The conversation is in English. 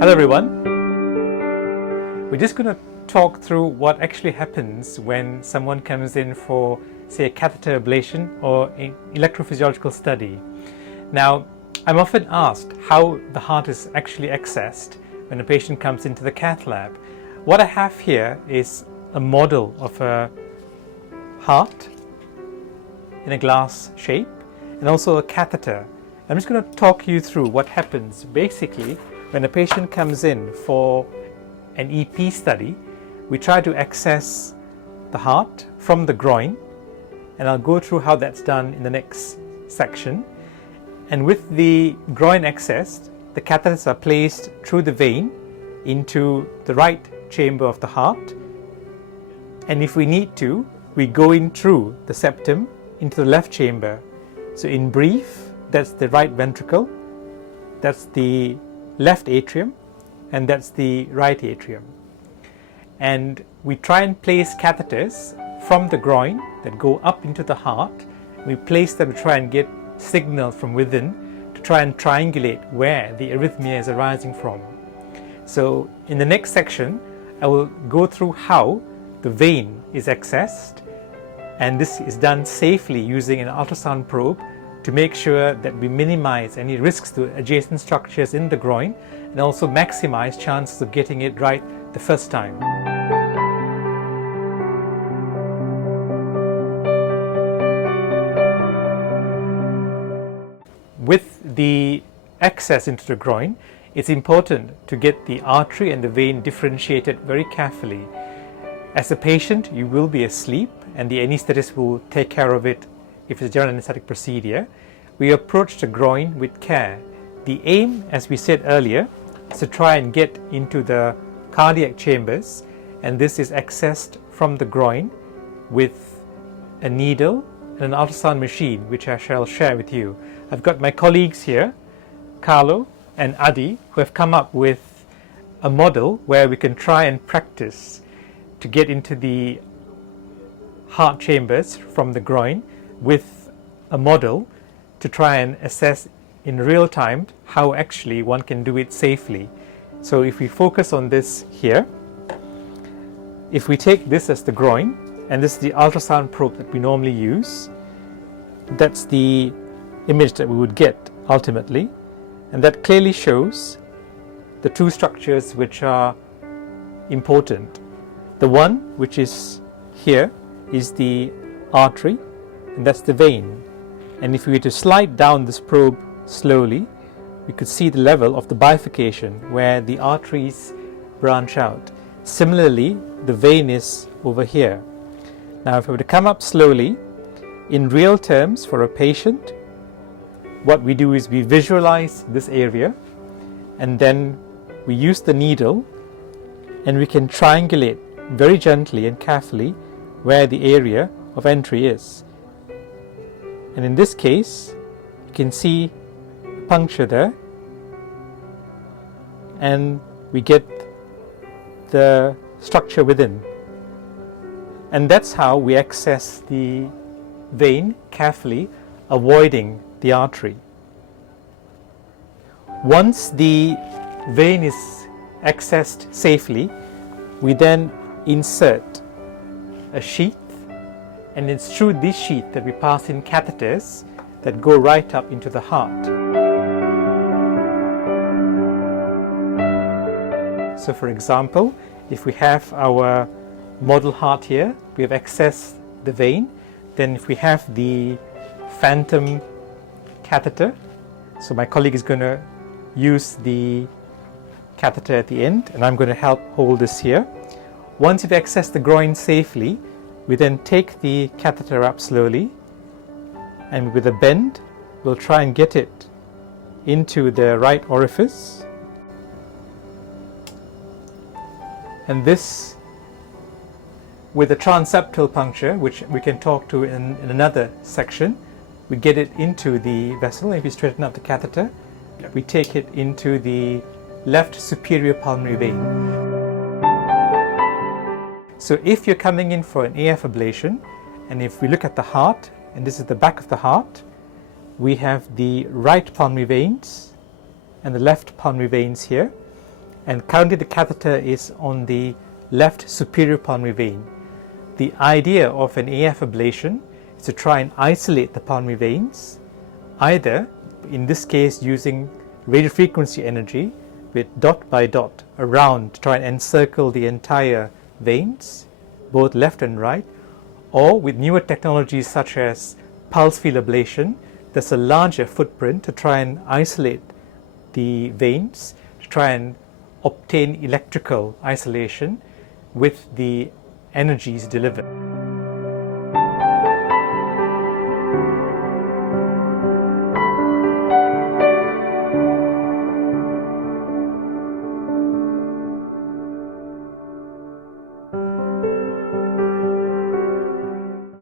Hello everyone. We're just going to talk through what actually happens when someone comes in for, say, a catheter ablation or an electrophysiological study. Now, I'm often asked how the heart is actually accessed when a patient comes into the cath lab. What I have here is a model of a heart in a glass shape and also a catheter. I'm just going to talk you through what happens basically when a patient comes in for an EP study. We try to access the heart from the groin, and I'll go through how that's done in the next section. And with the groin accessed, the catheters are placed through the vein into the right chamber of the heart, and if we need to, we go in through the septum into the left chamber. So in brief, that's the right ventricle, that's the left atrium, and that's the right atrium. And we try and place catheters from the groin that go up into the heart. We place them to try and get signal from within to try and triangulate where the arrhythmia is arising from. So in the next section, I will go through how the vein is accessed, and this is done safely using an ultrasound probe to make sure that we minimize any risks to adjacent structures in the groin and also maximize chances of getting it right the first time. With the access into the groin, it's important to get the artery and the vein differentiated very carefully. As a patient, you will be asleep and the anaesthetist will take care of it if it's a general anesthetic procedure. We approach the groin with care. The aim, as we said earlier, is to try and get into the cardiac chambers, and this is accessed from the groin with a needle and an ultrasound machine, which I shall share with you. I've got my colleagues here, Carlo and Adi, who have come up with a model where we can try and practice to get into the heart chambers from the groin with a model to try and assess in real time how actually one can do it safely. So if we focus on this here, if we take this as the groin, and this is the ultrasound probe that we normally use, that's the image that we would get ultimately, and that clearly shows the two structures which are important. The one which is here is the artery, and that's the vein. And if we were to slide down this probe slowly, we could see the level of the bifurcation where the arteries branch out. Similarly, the vein is over here. Now, if we were to come up slowly, in real terms for a patient, what we do is we visualize this area, and then we use the needle and we can triangulate very gently and carefully where the area of entry is. And in this case, you can see a puncture there, and we get the structure within. And that's how we access the vein carefully, avoiding the artery. Once the vein is accessed safely, we then insert a sheath, and it's through this sheath that we pass in catheters that go right up into the heart. So for example, if we have our model heart here, we have accessed the vein. Then if we have the phantom catheter, so my colleague is going to use the catheter at the end, and I'm going to help hold this here. Once you've accessed the groin safely, we then take the catheter up slowly, and with a bend, we'll try and get it into the right orifice. And this, with a transeptal puncture, which we can talk to in another section, we get it into the vessel. If we straighten up the catheter, we take it into the left superior pulmonary vein. So if you're coming in for an AF ablation, and if we look at the heart, and this is the back of the heart, we have the right pulmonary veins and the left pulmonary veins here. and currently the catheter is on the left superior pulmonary vein. The idea of an AF ablation is to try and isolate the pulmonary veins, either in this case using radiofrequency energy with dot by dot around to try and encircle the entire veins, both left and right, or with newer technologies such as pulse field ablation, there's a larger footprint to try and isolate the veins, to try and obtain electrical isolation with the energies delivered.